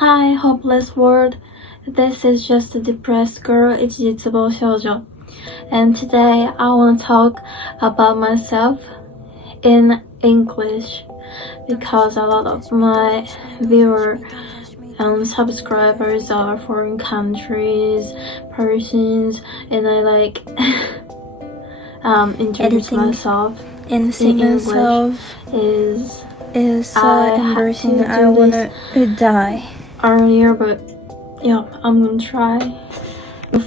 Hi, hopeless world. This is just a depressed girl, Ichijitsubo Shoujo. And today I want to talk about myself in English because a lot of my viewers and subscribers are foreign countries, persons, and I like introduce myself and seeing in English myself is so embarrassing. I wanna die earlier, but yeah, I'm gonna try.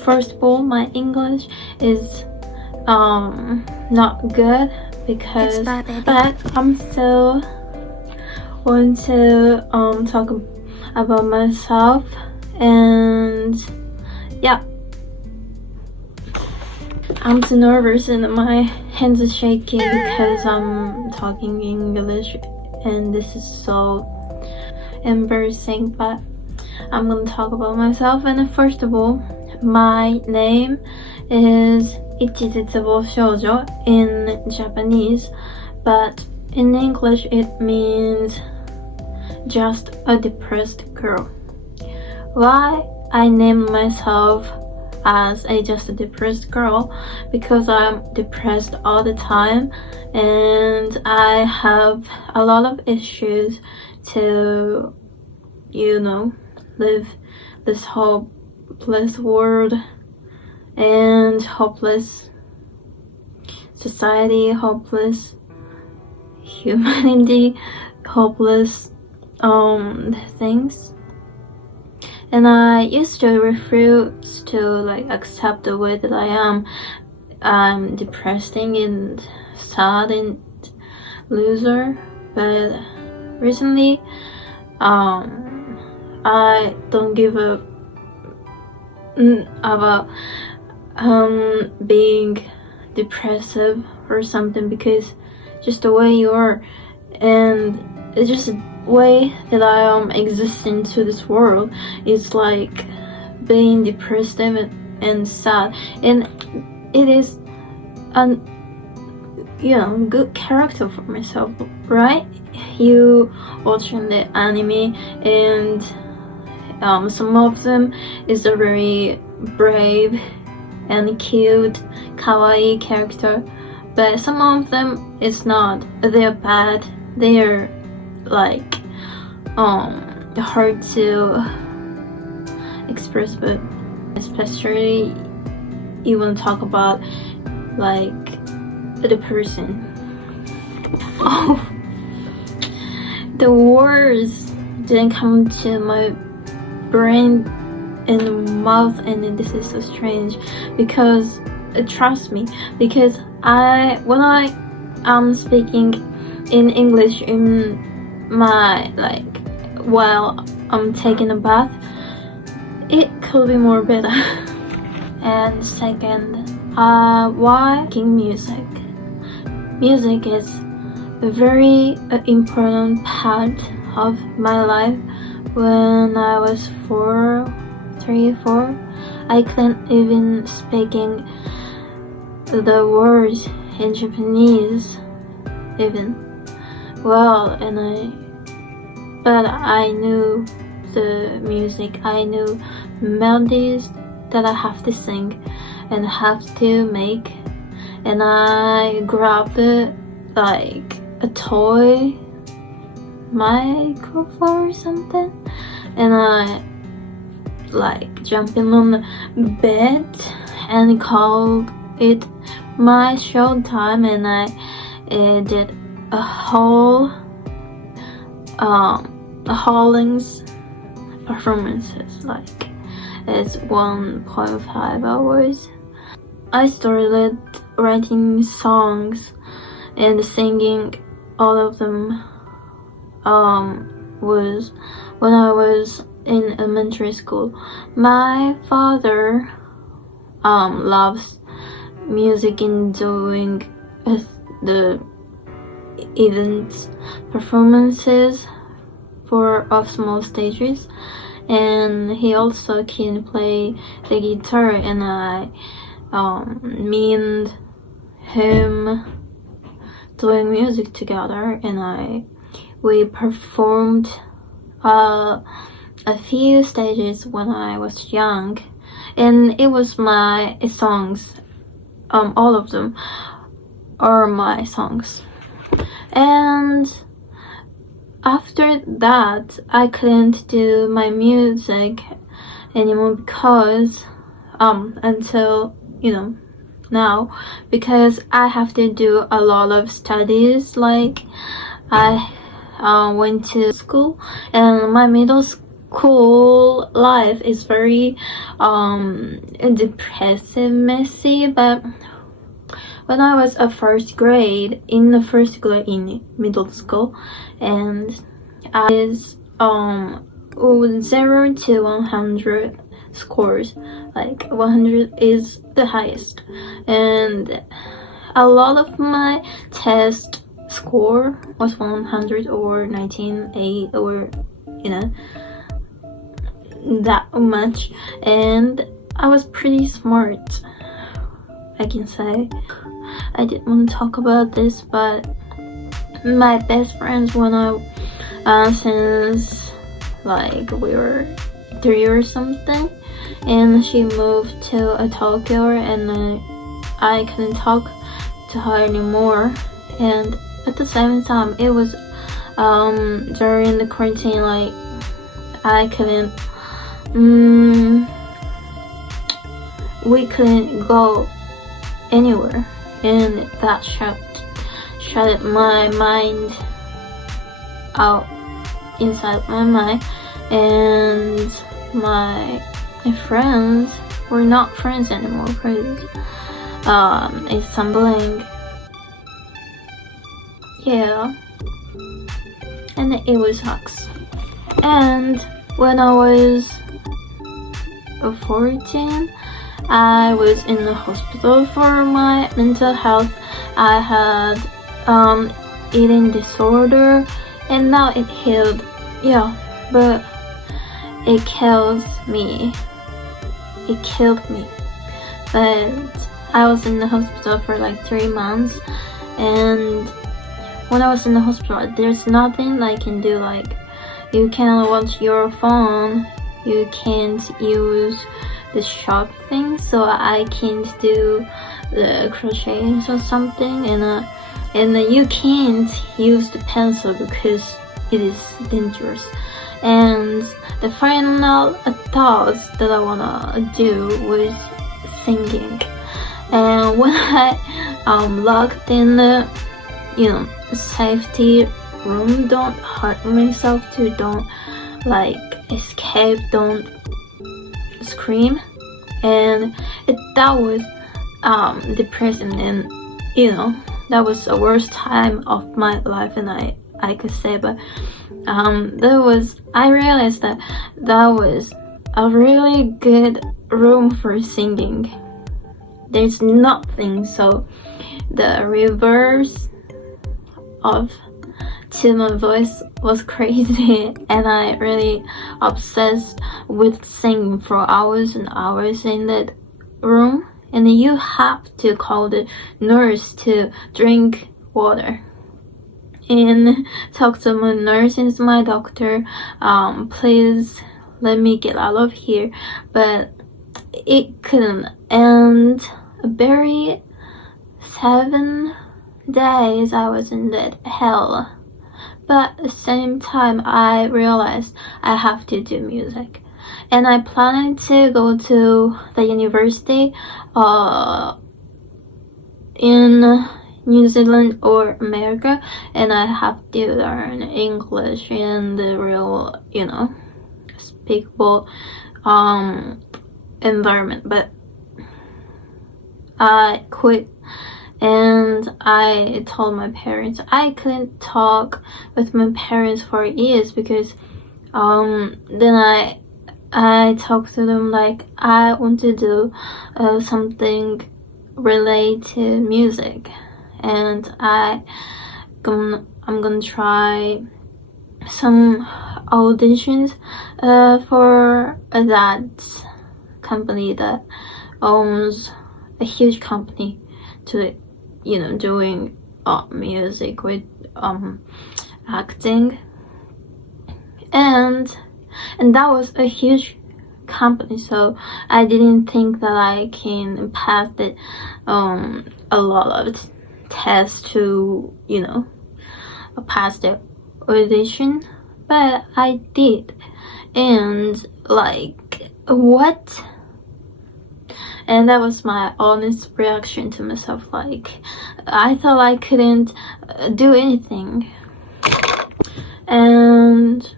First of all, my English is not good because but I'm still want to talk about myself, and yeah, I'm too nervous and my hands are shaking because I'm talking English and this is so embarrassing, but I'm gonna talk about myself. And first of all, my name is Ichijitsubo Shoujo in Japanese, but in English it means just a depressed girl. Why I named myself as just a depressed girl? Because I'm depressed all the time and I have a lot of issues to, live this hopeless world and hopeless society, hopeless humanity, hopeless things. And I used to refuse to accept the way that I am. I'm depressing and sad and loser, but recently I don't give up about being depressive or something, because just the way you are, and it's just a way that I am existing to this world is like being depressed and sad, and it is a good character for myself, right? You watching the anime and some of them is a very brave and cute kawaii character, but some of them is not. They're bad, they're hard to express, but especially you want to talk about the person. Oh, the words didn't come to my brain and mouth, and this is so strange because trust me, because when I am speaking in English in my while I'm taking a bath, it could be more better. And second, why music? Music is a very important part of my life. When I was 3, 4, I couldn't even speaking the words in Japanese even well, but I knew the music, I knew melodies that I have to sing and have to make, and I grabbed it like a toy microphone or something, and I jumping on the bed and called it my show time, and I did a whole Hollings performances, it's 1.5 hours. I started writing songs and singing all of them was when I was in elementary school. My father loves music and doing the events, performances of small stages, and he also can play the guitar, and I me and him doing music together, and we performed a few stages when I was young, and it was my songs. All of them are my songs. And after that, I couldn't do my music anymore because until now, because I have to do a lot of studies. Like I went to school, and my middle school life is very depressive, messy. But when I was in first grade in middle school, and I was 0 to 100 scores. Like 100 is the highest, and a lot of my test score was 100 or 19.8 or that much, and I was pretty smart, I can say. I didn't want to talk about this, but my best friends when since like we were 3 or something, and she moved to Tokyo, and I couldn't talk to her anymore. And at the same time, it was during the quarantine, like I couldn't we couldn't go anywhere, and that shut my mind out inside my mind, and my friends were not friends anymore because it's stumbling. Yeah, and it was sucks. And when I was 14, I was in the hospital for my mental health. I had eating disorder, and now it healed. Yeah, but it kills me. It killed me. But I was in the hospital for like 3 months, and when I was in the hospital, there's nothing I can do. Like, you cannot watch your phone, you can't use the sharp thing, so I can't do the crochets or something, and you can't use the pencil because it is dangerous. And the final thoughts that I wanna do was singing. And when I locked in the safety room, don't hurt myself too, don't escape, don't scream, and that was depressing, and that was the worst time of my life, and I could say. But I realized that was a really good room for singing. There's nothing, so the reverse to my voice was crazy, and I really obsessed with singing for hours and hours in that room. And you have to call the nurse to drink water and talk to my nurse and my doctor, please let me get out of here. But it couldn't. And very 7 days I was in that hell. But at the same time, I realized I have to do music, and I planned to go to the university in New Zealand or America, and I have to learn English in the real, speakable environment. But I quit. And I told my parents I couldn't talk with my parents for years, because then I talked to them like I want to do something related to music, and I'm gonna try some auditions for that company that owns a huge company to doing music with acting. And and that was a huge company, so I didn't think that I can pass the a lot of tests to pass the audition, but I did. And like, what? And that was my honest reaction to myself. Like, I thought I couldn't do anything. And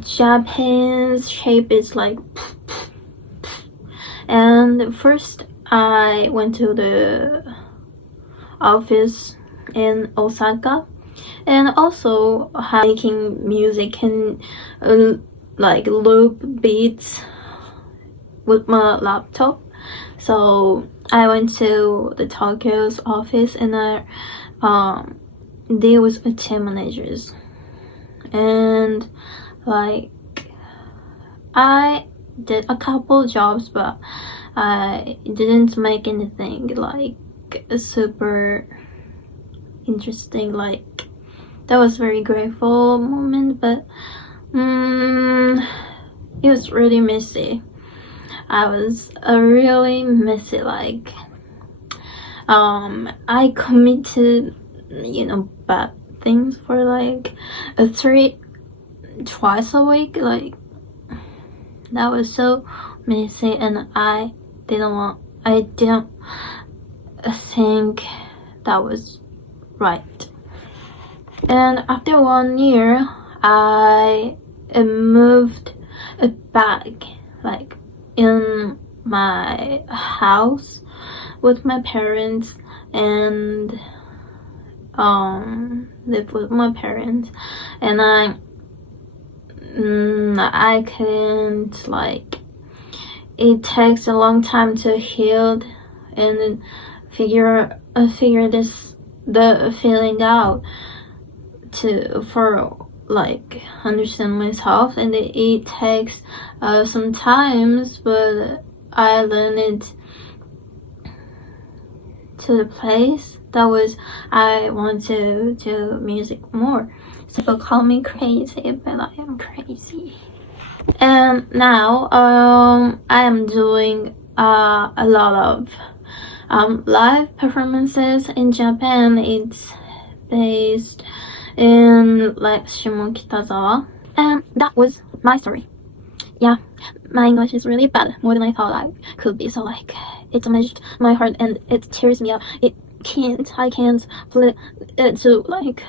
Japan's shape is like, and first I went to the office in Osaka, and also making music and like loop beats with my laptop. So I went to the Tokyo's office, and there was a team managers, and like I did a couple jobs, but I didn't make anything like super interesting. Like, that was very grateful moment, but it was really messy. I was really messy. Like, I committed bad things for like twice a week. Like, that was so messy, and I didn't think that was right. And after 1 year, I moved back, like, in my house with my parents, and lived with my parents, and I couldn't, like, it takes a long time to heal and figure the feeling out for like understand myself, and it takes some times, but I learned it to the place that was I want to do music more. So people call me crazy, but I am crazy. And now I am doing a lot of live performances in Japan. It's based in like Shimokitazawa, and that was my story. Yeah, my English is really bad, more than I thought I could be. So like, it damaged my heart and it tears me up. I can't play it to like